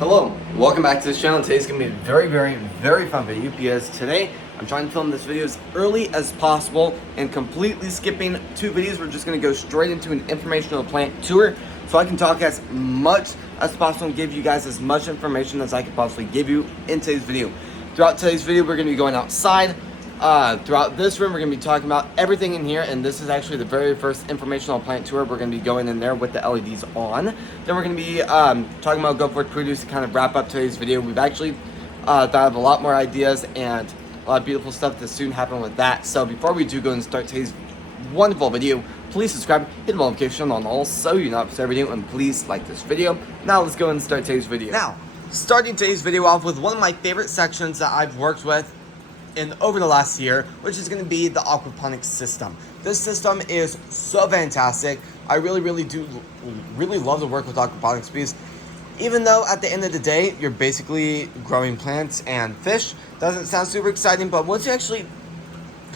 Hello, welcome back to this channel. Today's going to be a very fun video because today I'm trying to film this video as early as possible and completely skipping two videos. We're just going to go straight into an informational plant tour so I can talk as much as possible and give you guys as much information as I can possibly give you in today's video. Throughout today's video, we're going to be going outside. Throughout this room, we're going to be talking about everything in here, and this is actually the very first informational plant tour. We're going to be going in there with the LEDs on. Then we're going to be talking about Go For It produce to kind of wrap up today's video. We've actually thought of a lot more ideas and a lot of beautiful stuff to soon happen with that. So before we do go and start today's wonderful video, please subscribe, hit the notification on all so you not miss every video, and please like this video. Now let's go and start today's video. Now, starting today's video off with one of my favorite sections that I've worked with over the last year, which is going to be the aquaponics system. This system is so fantastic. I really love to work with aquaponics because even though at the end of the day you're basically growing plants and fish, doesn't sound super exciting, but once you actually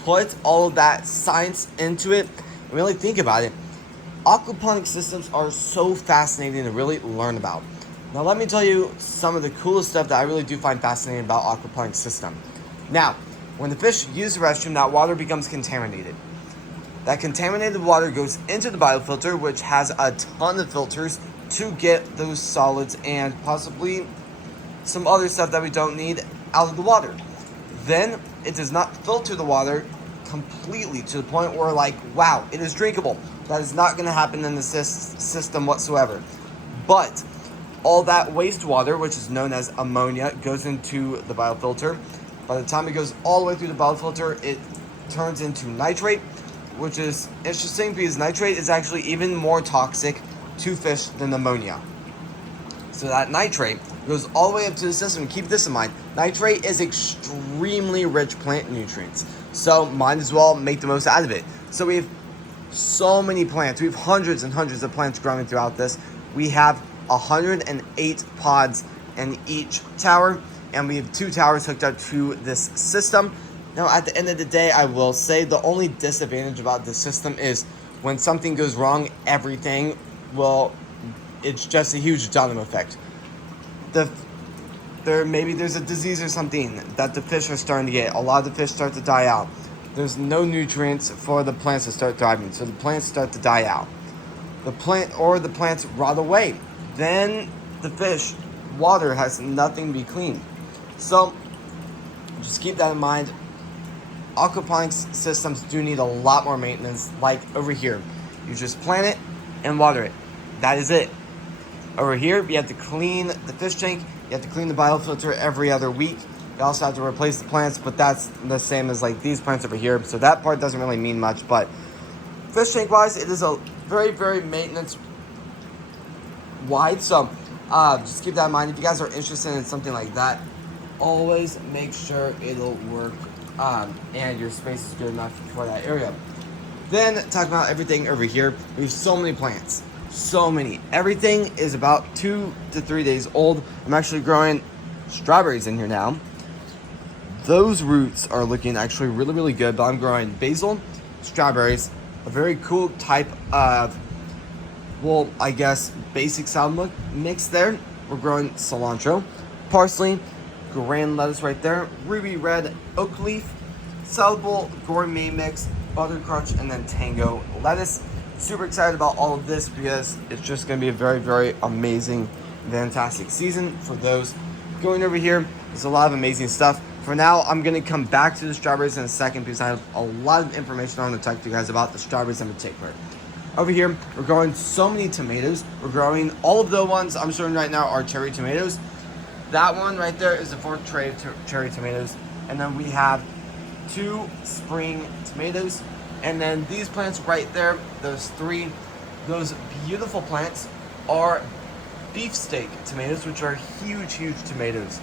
put all of that science into it and really think about it, aquaponics systems are so fascinating to really learn about. Now let me tell you some of the coolest stuff that I really do find fascinating about aquaponics system. Now, when the fish use the restroom, that water becomes contaminated. That contaminated water goes into the biofilter, which has a ton of filters to get those solids and possibly some other stuff that we don't need out of the water. Then it does not filter the water completely to the point where, like, wow, it is drinkable. That is not going to happen in the system whatsoever. But all that wastewater, which is known as ammonia, goes into the biofilter. By the time it goes all the way through the biofilter, it turns into nitrate, which is interesting because nitrate is actually even more toxic to fish than ammonia. So that nitrate goes all the way up to the system. Keep this in mind. Nitrate is extremely rich plant nutrients. So might as well make the most out of it. So we have so many plants. We have hundreds and hundreds of plants growing throughout this. We have 108 pods in each tower, and we have 2 towers hooked up to this system. Now, at the end of the day, I will say the only disadvantage about this system is when something goes wrong, everything, well, it's just a huge domino effect. Maybe there's a disease or something that the fish are starting to get. A lot of the fish start to die out. There's no nutrients for the plants to start thriving, so the plants start to die out. The plants rot away. Then the fish, water has nothing to be cleaned. So just keep that in mind. Aquaponics systems do need a lot more maintenance. Like over here, you just plant it and water it. That is it. Over here, you have to clean the fish tank. You have to clean the biofilter every other week. You also have to replace the plants, but that's the same as like these plants over here. So that part doesn't really mean much. But fish tank wise, it is a very maintenance wide. So just keep that in mind. If you guys are interested in something like that, always make sure it'll work and your space is good enough for that area. Then talk about everything over here. We have so many plants, so many. Everything is about 2 to 3 days old. I'm actually growing strawberries in here now. Those roots are looking actually really good, but I'm growing basil, strawberries, a very cool type of, well, I guess basic salad mix there. We're growing cilantro, parsley, grand lettuce right there, ruby red oak leaf, salad bowl, gourmet mix, butter crunch, and then tango lettuce. Super excited about all of this because it's just going to be a very amazing, fantastic season for those. Going over here, there's a lot of amazing stuff. For now, I'm going to come back to the strawberries in a second because I have a lot of information I want to talk to you guys about the strawberries in particular. Over here, we're growing so many tomatoes. We're growing all of the ones I'm showing right now are cherry tomatoes. That one right there is the 4th tray of cherry tomatoes. And then we have 2 spring tomatoes. And then these plants right there, those 3, those beautiful plants are beefsteak tomatoes, which are huge tomatoes.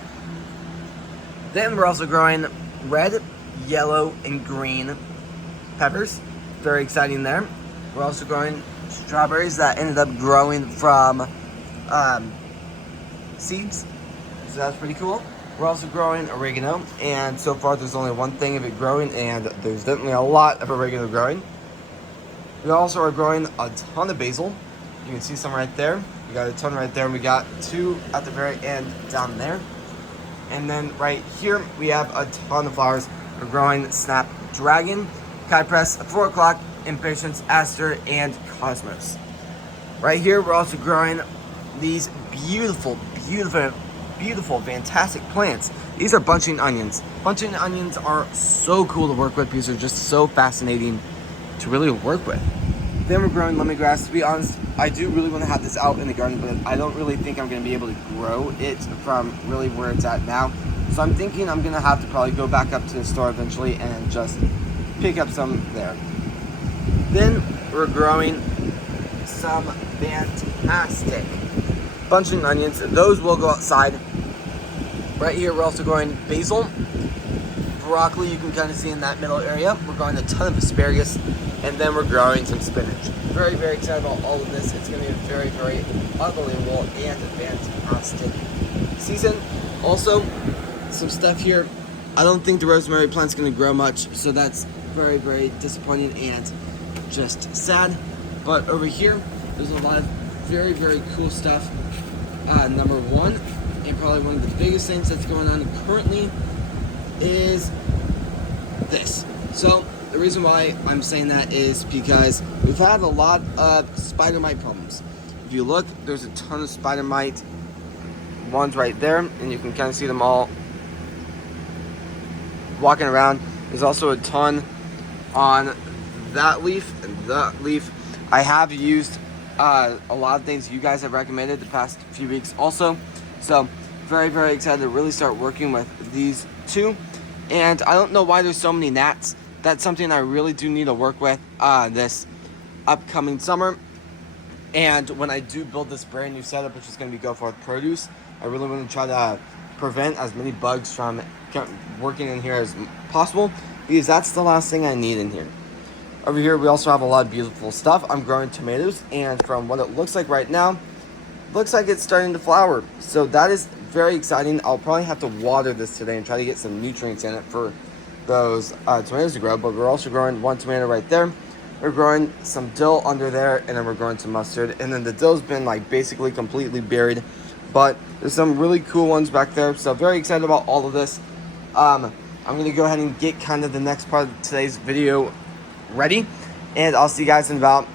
Then we're also growing red, yellow, and green peppers. Very exciting there. We're also growing strawberries that ended up growing from seeds. So that's pretty cool. We're also growing oregano, and so far there's only one thing of it growing, and there's definitely a lot of oregano growing. We also are growing a ton of basil. You can see some right there. We got a ton right there. We got 2 at the very end down there. And then right here, we have a ton of flowers. We're growing Snapdragon, Kypress, 4 o'clock, Impatiens, Aster, and Cosmos. Right here, we're also growing these beautiful, fantastic plants. These are bunching onions. Bunching onions are so cool to work with because they're just so fascinating to really work with. Then we're growing lemongrass. To be honest, I do really want to have this out in the garden, but I don't really think I'm going to be able to grow it from really where it's at now. So I'm thinking I'm going to have to probably go back up to the store eventually and just pick up some there. Then we're growing some fantastic bunching onions. Those will go outside. Right here, we're also growing basil, broccoli, you can kind of see in that middle area. We're growing a ton of asparagus, and then we're growing some spinach. Very, very excited about all of this. It's going to be a very, very unbelievable and fantastic season. Also, some stuff here. I don't think the rosemary plant's going to grow much, so that's very, very disappointing and just sad. But over here, there's a lot of very, very cool stuff. Number one, and probably one of the biggest things that's going on currently, is this. So the reason why I'm saying that is because we've had a lot of spider mite problems. If you look, there's a ton of spider mite ones right there, and you can kind of see them all walking around. There's also a ton on that leaf and that leaf. I have used a lot of things you guys have recommended the past few weeks also. So very, very excited to really start working with these two. And I don't know why there's so many gnats. That's something I really do need to work with this upcoming summer. And when I do build this brand new setup, which is going to be Go Forth Produce, I really want to try to prevent as many bugs from working in here as possible, because that's the last thing I need in here. Over here, we also have a lot of beautiful stuff. I'm growing tomatoes, and from what it looks like right now, looks like it's starting to flower. So that is very exciting. I'll probably have to water this today and try to get some nutrients in it for those tomatoes to grow. But we're also growing one tomato right there. We're growing some dill under there, and then we're growing some mustard. And then the dill's been like basically completely buried, but there's some really cool ones back there. So very excited about all of this. I'm going to go ahead and get kind of the next part of today's video ready, and I'll see you guys in about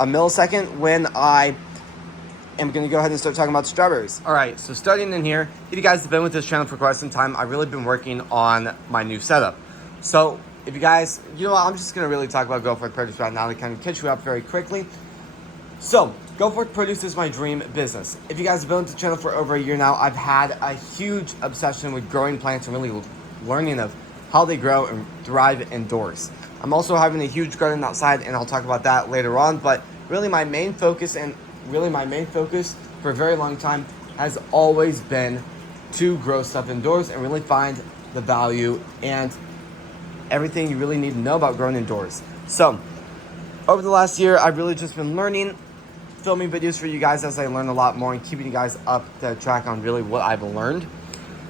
a millisecond when I am going to go ahead and start talking about strawberries. All right, so starting in here, if you guys have been with this channel for quite some time, I've really been working on my new setup. So if you guys, you know what, I'm just going to really talk about Go Forth Produce right now to kind of catch you up very quickly. So Go Forth Produce is my dream business. If you guys have been with the channel for over a year now, I've had a huge obsession with growing plants and really learning of how they grow and thrive indoors. I'm also having a huge garden outside, and I'll talk about that later on. But really my main focus for a very long time has always been to grow stuff indoors and really find the value and everything you really need to know about growing indoors. So over the last year, I've really just been learning, filming videos for you guys as I learn a lot more and keeping you guys up to track on really what I've learned.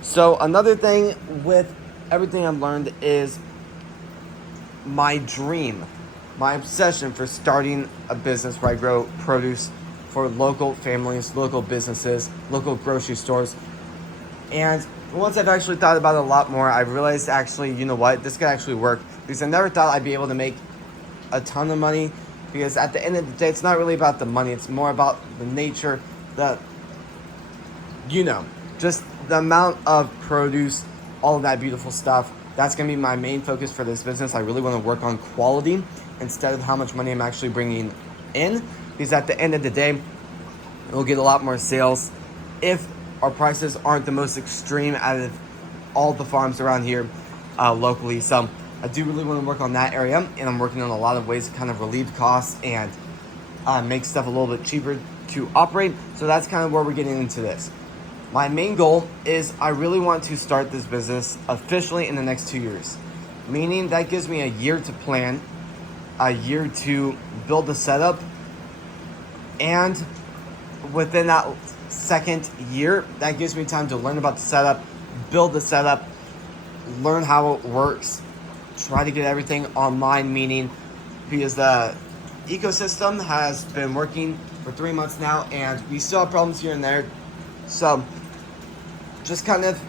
So another thing with everything I've learned is my dream, my obsession for starting a business where I grow produce for local families, local businesses, local grocery stores. And once I've actually thought about it a lot more, I realized actually, you know what, this could actually work, because I never thought I'd be able to make a ton of money, because at the end of the day, it's not really about the money, it's more about the nature, just the amount of produce, all of that beautiful stuff. That's going to be my main focus for this business. I really want to work on quality instead of how much money I'm actually bringing in, because at the end of the day, we'll get a lot more sales if our prices aren't the most extreme out of all the farms around here locally. So I do really want to work on that area, and I'm working on a lot of ways to kind of relieve costs and make stuff a little bit cheaper to operate. So that's kind of where we're getting into this. My main goal is I really want to start this business officially in the next 2 years, meaning that gives me a year to plan, a year to build the setup, and within that second year, that gives me time to learn about the setup, build the setup, learn how it works, try to get everything online, meaning because the ecosystem has been working for 3 months now, and we still have problems here and there. So just kind of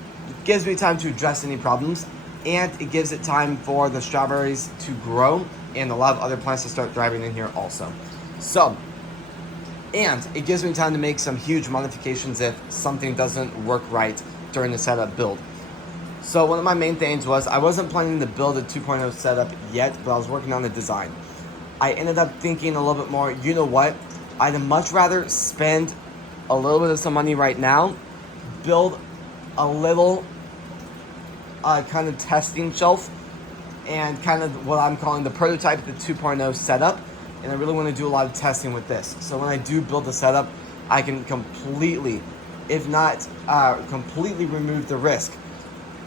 gives me time to address any problems, and it gives it time for the strawberries to grow and a lot of other plants to start thriving in here also. So, and it gives me time to make some huge modifications if something doesn't work right during the setup build. So one of my main things was I wasn't planning to build a 2.0 setup yet, but I was working on the design. I ended up thinking a little bit more, you know what, I'd much rather spend a little bit of some money right now, build a little kind of testing shelf, and kind of what I'm calling the prototype, the 2.0 setup. And I really want to do a lot of testing with this. So when I do build the setup, I can completely, if not completely remove the risk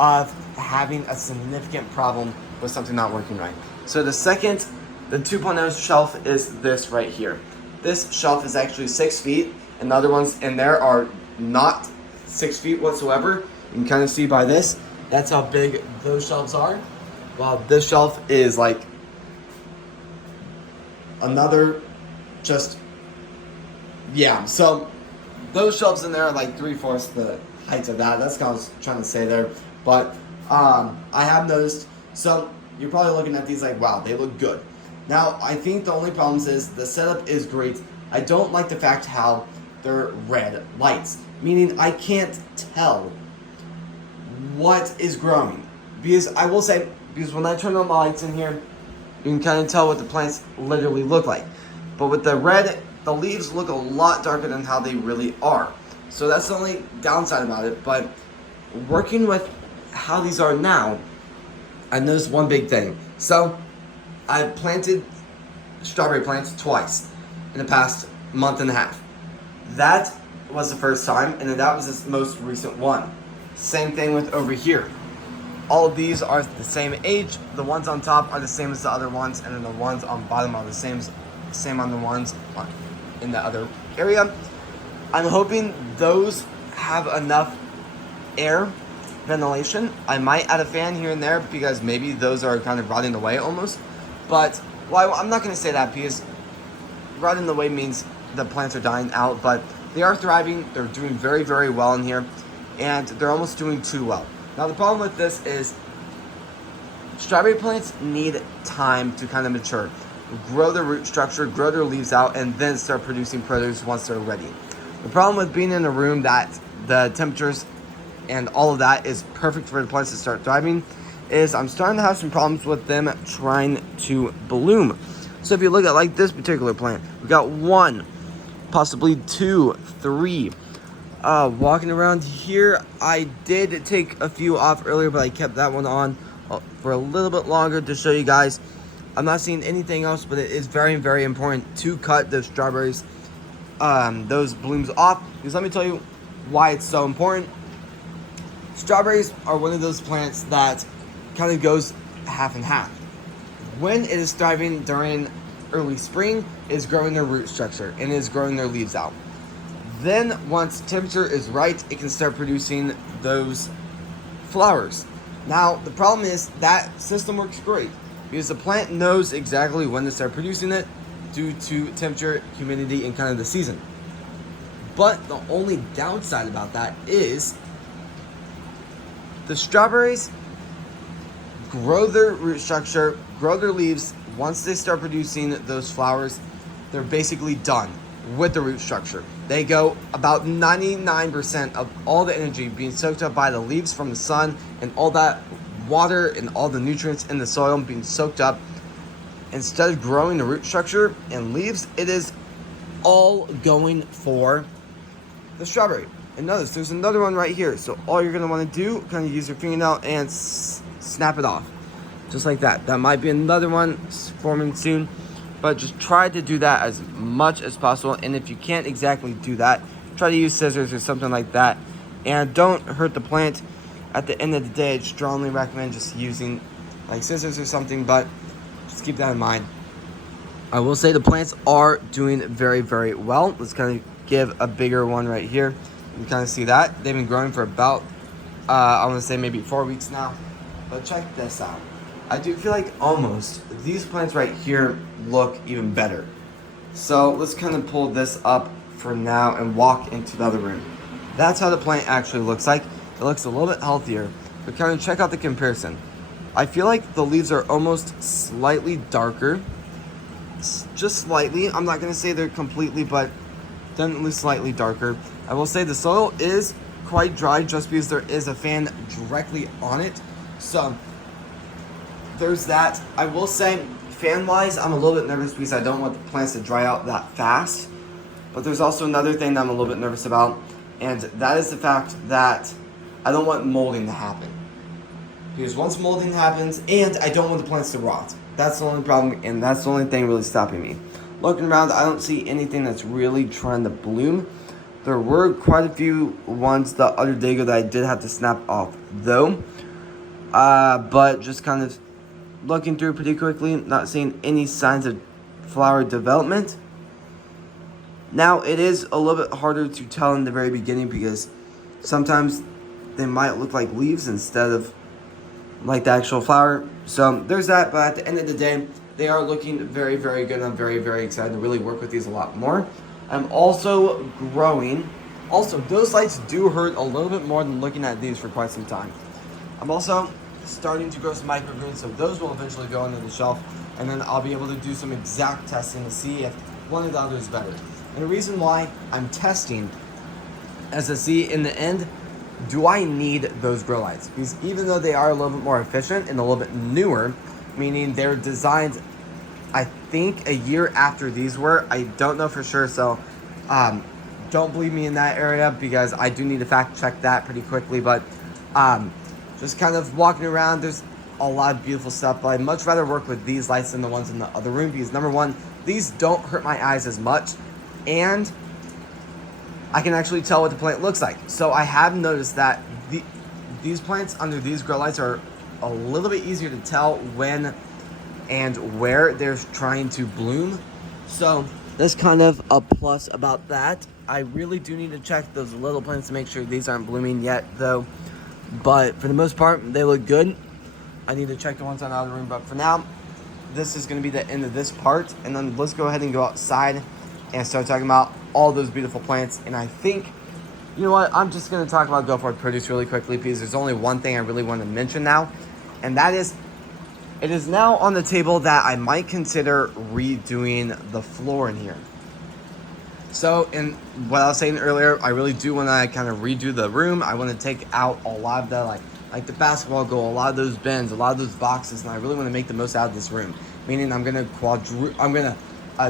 of having a significant problem with something not working right. So the 2.0 shelf is this right here. This shelf is actually 6 feet, and the other ones in there are not 6 feet whatsoever. You can kind of see by this, that's how big those shelves are. While this shelf is like another, just, yeah. So those shelves in there are like 3/4 the height of that. That's what I was trying to say there. But I have noticed, so you're probably looking at these like, wow, they look good. Now, I think the only problem is the setup is great. I don't like the fact how they're red lights, meaning I can't tell what is growing. Because I will say, because when I turn on my lights in here, you can kind of tell what the plants literally look like. But with the red, the leaves look a lot darker than how they really are. So that's the only downside about it. But working with how these are now, I noticed one big thing. So I've planted strawberry plants twice in the past month and a half. That was the first time, and then that was this most recent one. Same thing with over here. All of these are the same age. The ones on top are the same as the other ones, and then the ones on bottom are the same on the ones in the other area. I'm hoping those have enough air ventilation. I might add a fan here and there because maybe those are kind of rotting away almost. But, well, I'm not going to say that because rotting away means the plants are dying out, but they are thriving. They're doing very, very well in here, and they're almost doing too well. Now, the problem with this is strawberry plants need time to kind of mature, grow their root structure, grow their leaves out, and then start producing produce once they're ready. The problem with being in a room that the temperatures and all of that is perfect for the plants to start thriving is I'm starting to have some problems with them trying to bloom. So if you look at like this particular plant, we got 1, possibly 2, 3. Walking around here, I did take a few off earlier, but I kept that one on for a little bit longer to show you guys. I'm not seeing anything else, but it is very, very important to cut those strawberries, those blooms off, because let me tell you why it's so important. Strawberries are one of those plants that kind of goes half and half. When it is thriving during early spring, it is growing their root structure and it is growing their leaves out. Then once temperature is right, it can start producing those flowers. Now, the problem is that system works great because the plant knows exactly when to start producing it due to temperature, humidity, and kind of the season. But the only downside about that is the strawberries grow their root structure, grow their leaves. Once they start producing those flowers, they're basically done with the root structure. They go about 99% of all the energy being soaked up by the leaves from the sun and all that water and all the nutrients in the soil being soaked up. Instead of growing the root structure and leaves, it is all going for the strawberry. And notice there's another one right here. So all you're going to want to do, kind of use your fingernail and snap it off. Just like that. That might be another one forming soon. But just try to do that as much as possible. And if you can't exactly do that, try to use scissors or something like that. And don't hurt the plant. At the end of the day, I strongly recommend just using like scissors or something. But just keep that in mind. I will say the plants are doing very, very well. Let's kind of give a bigger one right here. You can kind of see that. They've been growing for about, I want to say maybe 4 weeks now. But check this out. I do feel like almost these plants right here look even better. So let's kind of pull this up for now and walk into the other room. That's how the plant actually looks like. It looks a little bit healthier, but kind of check out the comparison. I feel like the leaves are almost slightly darker, just slightly. I'm not going to say they're completely, but definitely slightly darker. I will say the soil is quite dry just because there is a fan directly on it. So there's that. I will say, fan-wise, I'm a little bit nervous because I don't want the plants to dry out that fast. But there's also another thing that I'm a little bit nervous about, and that is the fact that I don't want molding to happen. Because once molding happens, and I don't want the plants to rot. That's the only problem, and that's the only thing really stopping me. Looking around, I don't see anything that's really trying to bloom. There were quite a few ones the other day ago that I did have to snap off, though. But just kind of looking through pretty quickly, not seeing any signs of flower development. Now, it is a little bit harder to tell in the very beginning because sometimes they might look like leaves instead of like the actual flower. So there's that, but at the end of the day, they are looking very, very good. I'm very, very excited to really work with these a lot more. I'm also growing. Also, those lights do hurt a little bit more than looking at these for quite some time. I'm also starting to grow some microgreens, so those will eventually go into the shelf, and then I'll be able to do some exact testing to see if one or the other is better. And the reason why I'm testing is to see in the end, do I need those grow lights? Because even though they are a little bit more efficient and a little bit newer, meaning they're designed, I think, a year after these were. I don't know for sure, so don't believe me in that area because I do need to fact check that pretty quickly. But just kind of walking around, there's a lot of beautiful stuff, but I'd much rather work with these lights than the ones in the other room because number one, these don't hurt my eyes as much, and I can actually tell what the plant looks like. So I have noticed that these plants under these grow lights are a little bit easier to tell when and where they're trying to bloom. So that's kind of a plus about that. I really do need to check those little plants to make sure these aren't blooming yet though. But for the most part, they look good. I need to check the ones on the other room, but for now, this is going to be the end of this part. And then let's go ahead and go outside and start talking about all those beautiful plants. And I think, you know what, I'm just going to talk about Go For It produce really quickly because there's only one thing I really want to mention now. And that is, it is now on the table that I might consider redoing the floor in here. So, in what I was saying earlier, I really do want to kind of redo the room. I want to take out a lot of the, like the basketball goal, a lot of those bins, a lot of those boxes, and I really want to make the most out of this room. Meaning I'm going to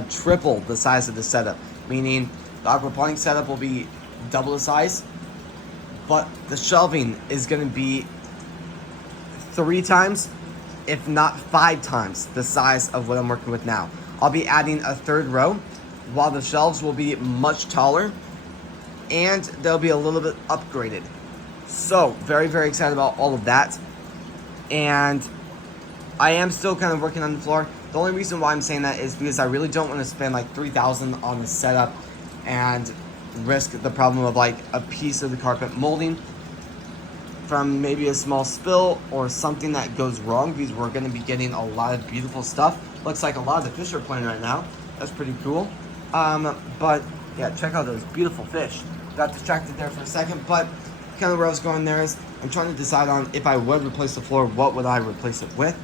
triple the size of the setup. Meaning the aquaponics setup will be double the size, but the shelving is going to be 3 times, if not 5 times, the size of what I'm working with now. I'll be adding a 3rd row, while the shelves will be much taller, and they'll be a little bit upgraded. So, very, very excited about all of that. And I am still kind of working on the floor. The only reason why I'm saying that is because I really don't want to spend like $3,000 on the setup and risk the problem of like a piece of the carpet molding from maybe a small spill or something that goes wrong, because we're going to be getting a lot of beautiful stuff. Looks like a lot of the fish are playing right now. That's pretty cool. But yeah, check out those beautiful fish. Got distracted there for a second, but kind of where I was going there is I'm trying to decide on if I would replace the floor, what would I replace it with?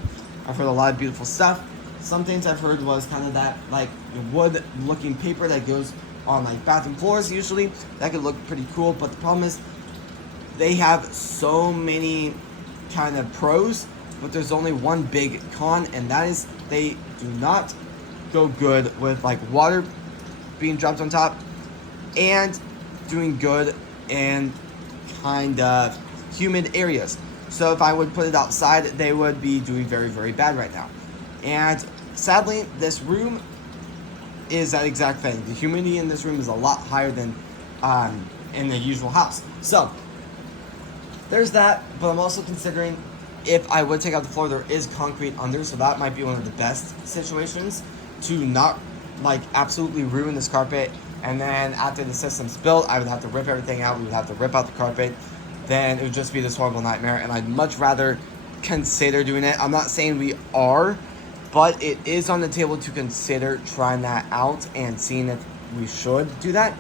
I've heard a lot of beautiful stuff. Some things I've heard was kind of that like wood looking paper that goes on like bathroom floors usually. That could look pretty cool, but the problem is they have so many kind of pros, but there's only one big con, and that is they do not go good with like water being dropped on top and doing good in kind of humid areas. So if I would put it outside, they would be doing very, very bad right now. And sadly, this room is that exact thing. The humidity in this room is a lot higher than in the usual house. So there's that, but I'm also considering if I would take out the floor, there is concrete under, so that might be one of the best situations to not like absolutely ruin this carpet. And then after the system's built, I would have to rip everything out. We would have to rip out the carpet. Then it would just be this horrible nightmare, and I'd much rather consider doing it. I'm not saying we are, but it is on the table to consider trying that out and seeing if we should do that.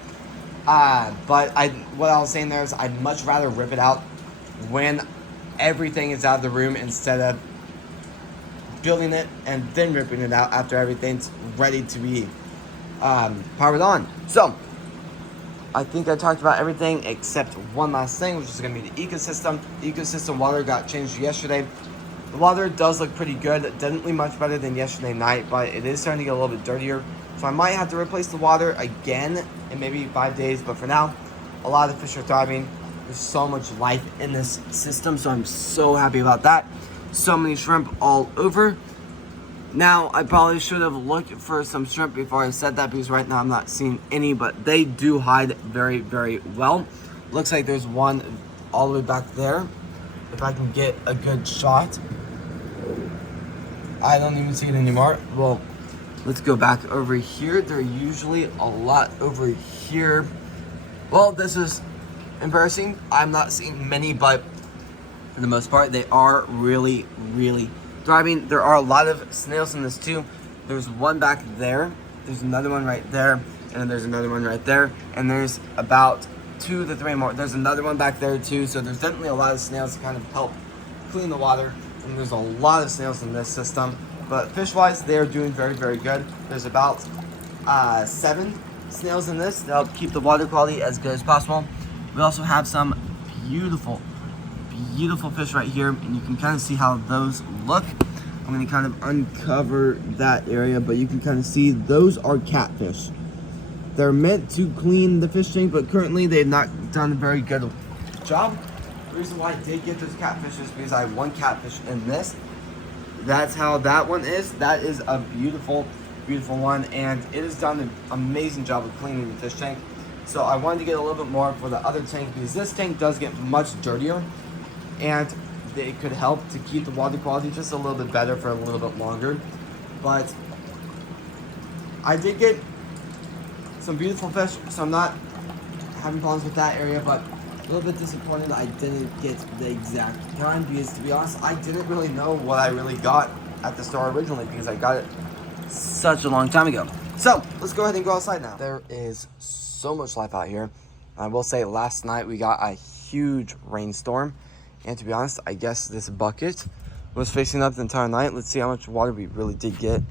But what I was saying there is I'd much rather rip it out when everything is out of the room instead of building it and then ripping it out after everything's ready to be powered on. So I think I talked about everything except one last thing, which is going to be the ecosystem. The ecosystem water got changed yesterday. The water does look pretty good. Definitely much better than yesterday night, but it is starting to get a little bit dirtier. So I might have to replace the water again in maybe 5 days. But for now, a lot of fish are thriving. There's so much life in this system, so I'm so happy about that. So many shrimp all over. Now, I probably should have looked for some shrimp before I said that, because right now I'm not seeing any, but they do hide very, very well. Looks like there's one all the way back there. If I can get a good shot. I don't even see it anymore. Well, let's go back over here. They're usually a lot over here. Well, this is embarrassing. I'm not seeing many, but for the most part, they are really, really thriving. There are a lot of snails in this too. There's one back there. There's another one right there. And then there's another one right there. And there's about 2 to 3 more. There's another one back there too. So there's definitely a lot of snails to kind of help clean the water. And there's a lot of snails in this system. But fish-wise, they're doing very, very good. There's about 7 snails in this to help keep the water quality as good as possible. We also have some beautiful, beautiful fish right here, and you can kind of see how those look. I'm going to kind of uncover that area, but you can kind of see those are catfish. They're meant to clean the fish tank, but currently they've not done a very good job. The reason why I did get those catfish is because I have one catfish in this. That's how that one is. That is a beautiful, beautiful one, and it has done an amazing job of cleaning the fish tank. So I wanted to get a little bit more for the other tank, because this tank does get much dirtier, and it could help to keep the water quality just a little bit better for a little bit longer. But I did get some beautiful fish, so I'm not having problems with that area, but a little bit disappointed I didn't get the exact kind, because to be honest, I didn't really know what I really got at the store originally, because I got it such a long time ago. So let's go ahead and go outside now. There is so much life out here. I will say last night we got a huge rainstorm, and to be honest, I guess this bucket was facing up the entire night. Let's see how much water we really did get.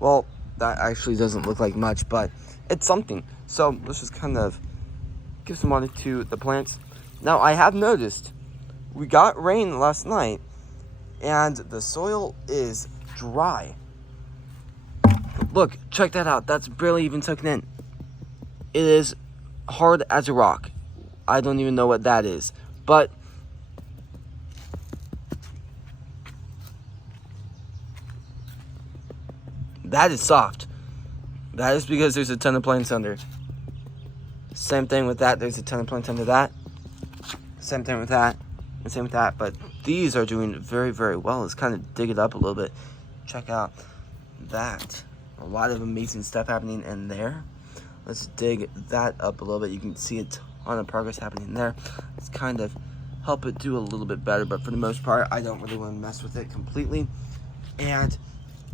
Well, that actually doesn't look like much, but it's something. So let's just kind of give some water to the plants. Now, I have noticed we got rain last night and the soil is dry. Look, check that out. That's barely even soaking in. It is hard as a rock. I don't even know what that is, but that is soft. That is because there's a ton of plants under. Same thing with that. There's a ton of plants under that. Same thing with that. And same with that. But these are doing very, very well. Let's kind of dig it up a little bit. Check out that. A lot of amazing stuff happening in there. Let's dig that up a little bit. You can see a ton of progress happening there. Let's kind of help it do a little bit better. But for the most part, I don't really want to mess with it completely. And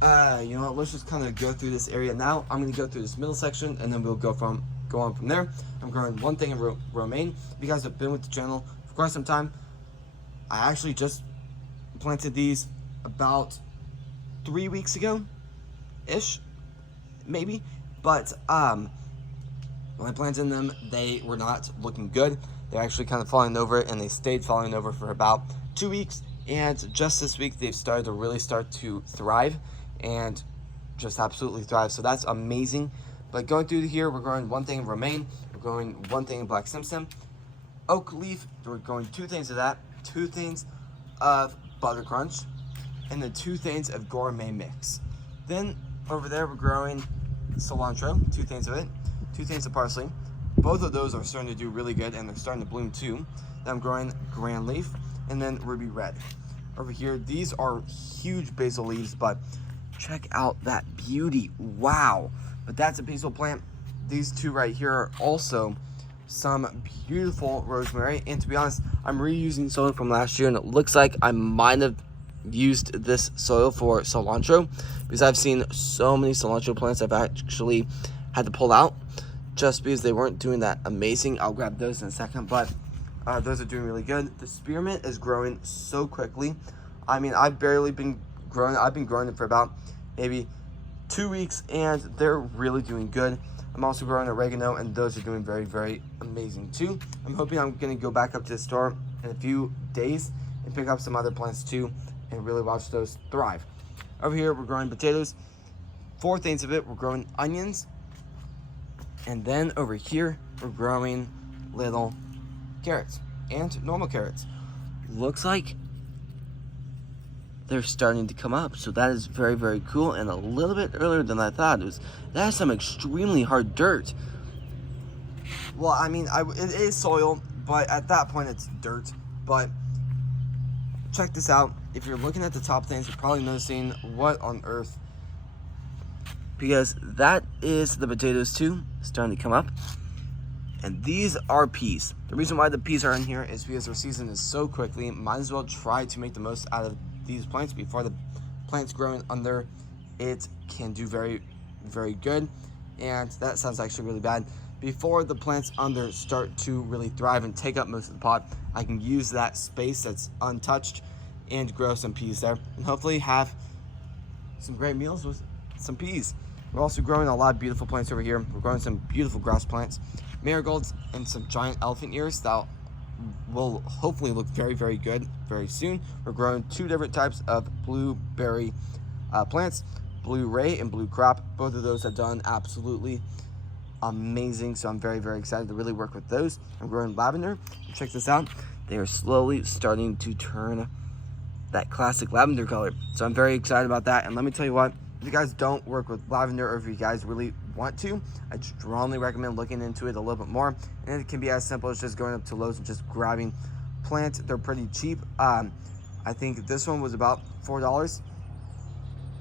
you know what? Let's just kind of go through this area now. I'm going to go through this middle section, and then we'll go on from there. I'm growing one thing in romaine. If you guys have been with the channel for quite some time, I actually just planted these about 3 weeks ago ish, maybe. But when I planted them, they were not looking good. They're actually kind of falling over, and they stayed falling over for about 2 weeks. And just this week, they've started to really start to thrive and just absolutely thrive. So that's amazing. But going through here, we're growing one thing of romaine, we're growing one thing of black simsim, oak leaf, we're growing 2 things of that, 2 things of butter crunch, and then 2 things of gourmet mix. Then over there, we're growing cilantro, 2 things of it, 2 things of parsley. Both of those are starting to do really good, and they're starting to bloom too. Then I'm growing grand leaf, and then ruby red. Over here, these are huge basil leaves, but check out that beauty. Wow. But that's a basil plant. These 2 right here are also some beautiful rosemary. And to be honest, I'm reusing soil from last year, and it looks like I might have used this soil for cilantro, because I've seen so many cilantro plants I've actually had to pull out just because they weren't doing that amazing. I'll grab those in a second, but those are doing really good. The spearmint is growing so quickly. I mean, I've been growing it for about maybe 2 weeks, and they're really doing good. I'm also growing oregano, and those are doing very, very amazing too. I'm hoping I'm gonna go back up to the store in a few days and pick up some other plants too and really watch those thrive. Over here, we're growing potatoes. 4/8 of it, we're growing onions. And then over here, we're growing little carrots and normal carrots. Looks like they're starting to come up, so that is very, very cool, and a little bit earlier than I thought. That is some extremely hard dirt. Well, I mean, it is soil, but at that point it's dirt. But check this out. If you're looking at the top things, you're probably noticing what on earth, because that is the potatoes too, starting to come up. And these are peas. The reason why the peas are in here is because their season is so quickly. Might as well try to make the most out of these plants before the plants growing under it can do very, very good. And that sounds actually really bad. Before the plants under start to really thrive and take up most of the pot, I can use that space that's untouched and grow some peas there, and hopefully have some great meals with some peas. We're also growing a lot of beautiful plants over here. We're growing some beautiful grass plants, marigolds, and some giant elephant ears that will hopefully look very, very good very soon. We're growing 2 different types of blueberry plants, blue ray and blue crop. Both of those have done absolutely amazing, so I'm very, very excited to really work with those. I'm growing lavender. Check this out. They are slowly starting to turn that classic lavender color, so I'm very excited about that. And let me tell you what, if you guys don't work with lavender, or if you guys really want to, I strongly recommend looking into it a little bit more. And it can be as simple as just going up to Lowe's and just grabbing plants. They're pretty cheap. I think this one was about $4,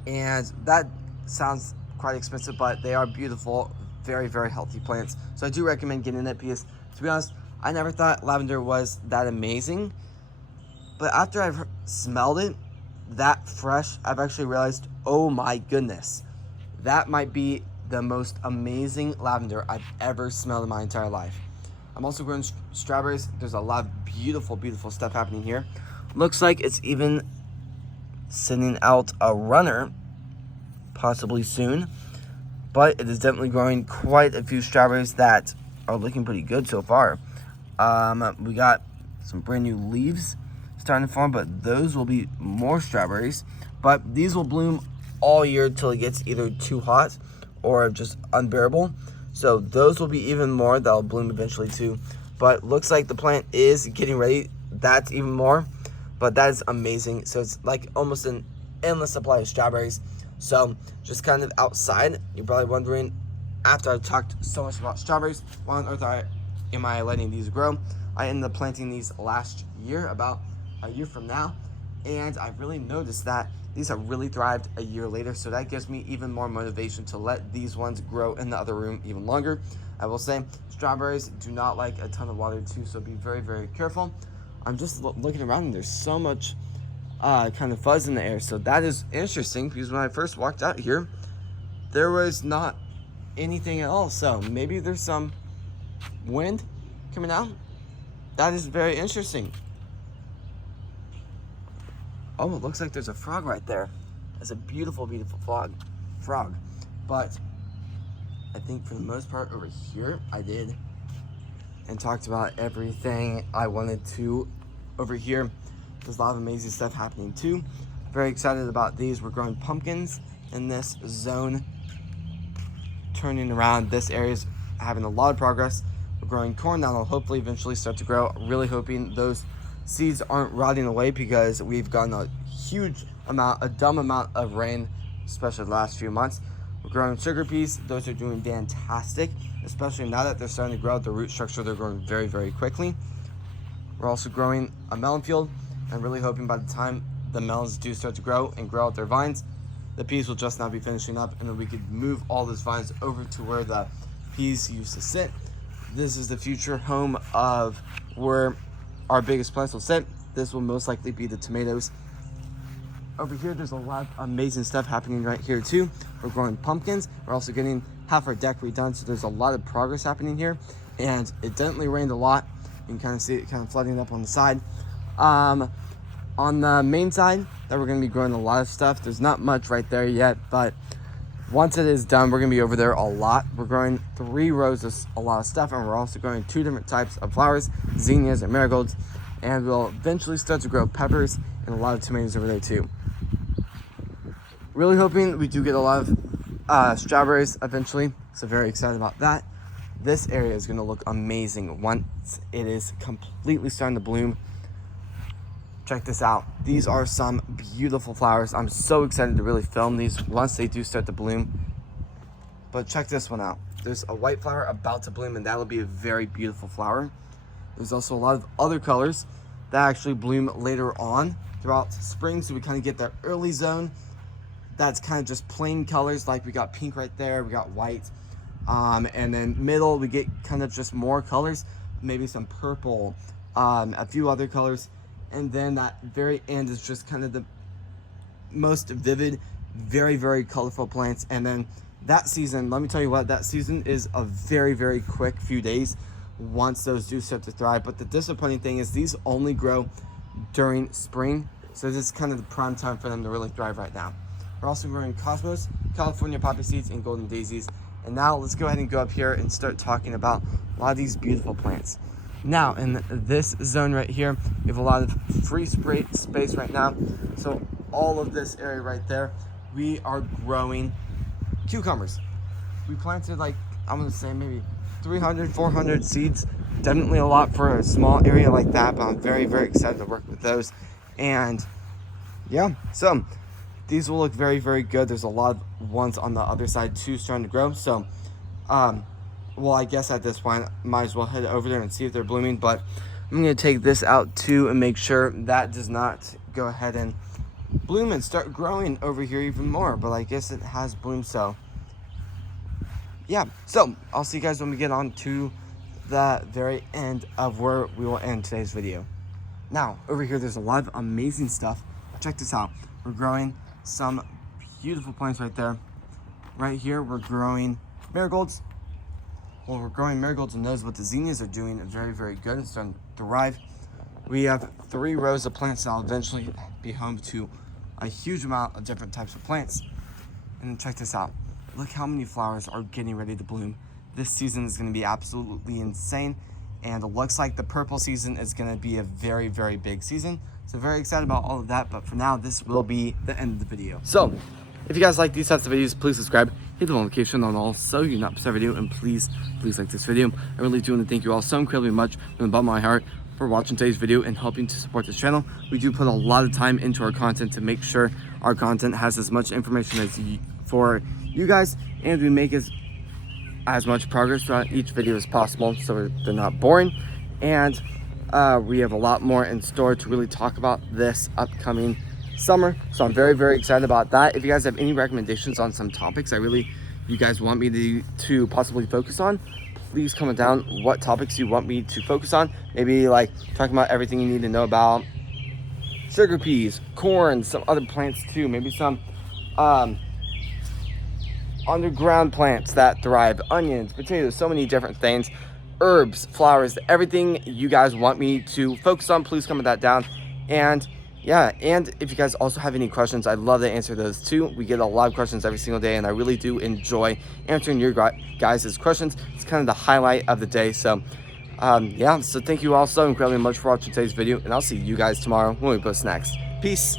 and that sounds quite expensive, but they are beautiful, very, very healthy plants. So I do recommend getting it, because to be honest, I never thought lavender was that amazing, but after I've smelled it that fresh, I've actually realized, oh my goodness, that might be the most amazing lavender I've ever smelled in my entire life. I'm also growing strawberries. There's a lot of beautiful, beautiful stuff happening here. Looks like it's even sending out a runner possibly soon, but it is definitely growing quite a few strawberries that are looking pretty good so far. We got some brand new leaves starting to form, but those will be more strawberries. But these will bloom all year till it gets either too hot or just unbearable. So those will be even more. That'll bloom eventually too. But looks like the plant is getting ready. That's even more. But that is amazing. So it's like almost an endless supply of strawberries. So just kind of outside, you're probably wondering, after I've talked so much about strawberries, why on earth am I letting these grow? I ended up planting these last year, about a year from now, and I've really noticed that these have really thrived a year later, so that gives me even more motivation to let these ones grow in the other room even longer. I will say, strawberries do not like a ton of water too, so be very, very careful. I'm just looking around, and there's so much kind of fuzz in the air, so that is interesting, because when I first walked out here, there was not anything at all, so maybe there's some wind coming out. That is very interesting. Oh, it looks like there's a frog right there. That's a beautiful, beautiful frog. But I think for the most part over here, I did and talked about everything I wanted to. Over here, there's a lot of amazing stuff happening too. Very excited about these. We're growing pumpkins in this zone. Turning around, this area is having a lot of progress. We're growing corn that'll hopefully eventually start to grow. Really hoping those seeds aren't rotting away, because we've gotten a dumb amount of rain, especially the last few months. We're growing sugar peas. Those are doing fantastic, especially now that they're starting to grow out the root structure. They're growing very, very quickly. We're also growing a melon field, and really hoping by the time the melons do start to grow and grow out their vines, the peas will just now be finishing up, and then we could move all those vines over to where the peas used to sit. This is the future home of where our biggest plants will sit. This will most likely be the tomatoes. Over here, there's a lot of amazing stuff happening right here too. We're growing pumpkins. We're also getting half our deck redone, so there's a lot of progress happening here. And it definitely rained a lot. You can kind of see it kind of flooding up on the side. On the main side, that we're going to be growing a lot of stuff. There's not much right there yet, but once it is done, we're going to be over there a lot. We're growing 3 rows of a lot of stuff, and we're also growing 2 different types of flowers, zinnias and marigolds, and we'll eventually start to grow peppers and a lot of tomatoes over there too. Really hoping we do get a lot of strawberries eventually, so very excited about that. This area is going to look amazing once it is completely starting to bloom. Check this out. These are some beautiful flowers. I'm so excited to really film these once they do start to bloom. But check this one out. There's a white flower about to bloom, and that'll be a very beautiful flower. There's also a lot of other colors that actually bloom later on throughout spring, so we kind of get that early zone. That's kind of just plain colors, like we got pink right there, we got white. And then middle, we get kind of just more colors, maybe some purple, a few other colors. And then that very end is just kind of the most vivid, very, very colorful plants. And then that season, let me tell you what, that season is a very, very quick few days once those do start to thrive. But the disappointing thing is these only grow during spring. So this is kind of the prime time for them to really thrive right now. We're also growing cosmos, California poppy seeds, and golden daisies. And now let's go ahead and go up here and start talking about a lot of these beautiful plants. Now, in this zone right here, we have a lot of free space right now. So all of this area right there, we are growing cucumbers. We planted like, I'm gonna say maybe 300, 400 seeds. Definitely a lot for a small area like that, but I'm very, very excited to work with those. And yeah, so these will look very, very good. There's a lot of ones on the other side too starting to grow. So, well, I guess at this point, might as well head over there and see if they're blooming. But I'm going to take this out too and make sure that does not go ahead and bloom and start growing over here even more. But I guess it has bloomed, so yeah. So I'll see you guys when we get on to the very end of where we will end today's video. Now, over here, there's a lot of amazing stuff. Check this out. We're growing some beautiful plants right there. Right here, we're growing marigolds. Well, we're growing marigolds and those, but the zinnias are doing very, very good and starting to thrive. We have 3 rows of plants that will eventually be home to a huge amount of different types of plants. And then check this out. Look how many flowers are getting ready to bloom. This season is going to be absolutely insane. And it looks like the purple season is going to be a very, very big season. So very excited about all of that. But for now, this will be the end of the video. So if you guys like these types of videos, please subscribe, hit the notification on all so you not miss a video, and please like this video. I really do want to thank you all so incredibly much from the bottom of my heart for watching today's video and helping to support this channel. We do put a lot of time into our content to make sure our content has as much information as for you guys, and we make as much progress throughout each video as possible so they're not boring. And we have a lot more in store to really talk about this upcoming summer, so I'm very, very excited about that. If you guys have any recommendations on some topics you guys want me to possibly focus on, please comment down what topics you want me to focus on. Maybe like talking about everything you need to know about sugar peas, corn, some other plants too, maybe some underground plants that thrive, onions, potatoes, so many different things, herbs, flowers, everything you guys want me to focus on, please comment that down. And yeah, and if you guys also have any questions, I'd love to answer those too. We get a lot of questions every single day, and I really do enjoy answering your guys' questions. It's kind of the highlight of the day. So yeah, so thank you all so incredibly much for watching today's video, and I'll see you guys tomorrow when we post next. Peace.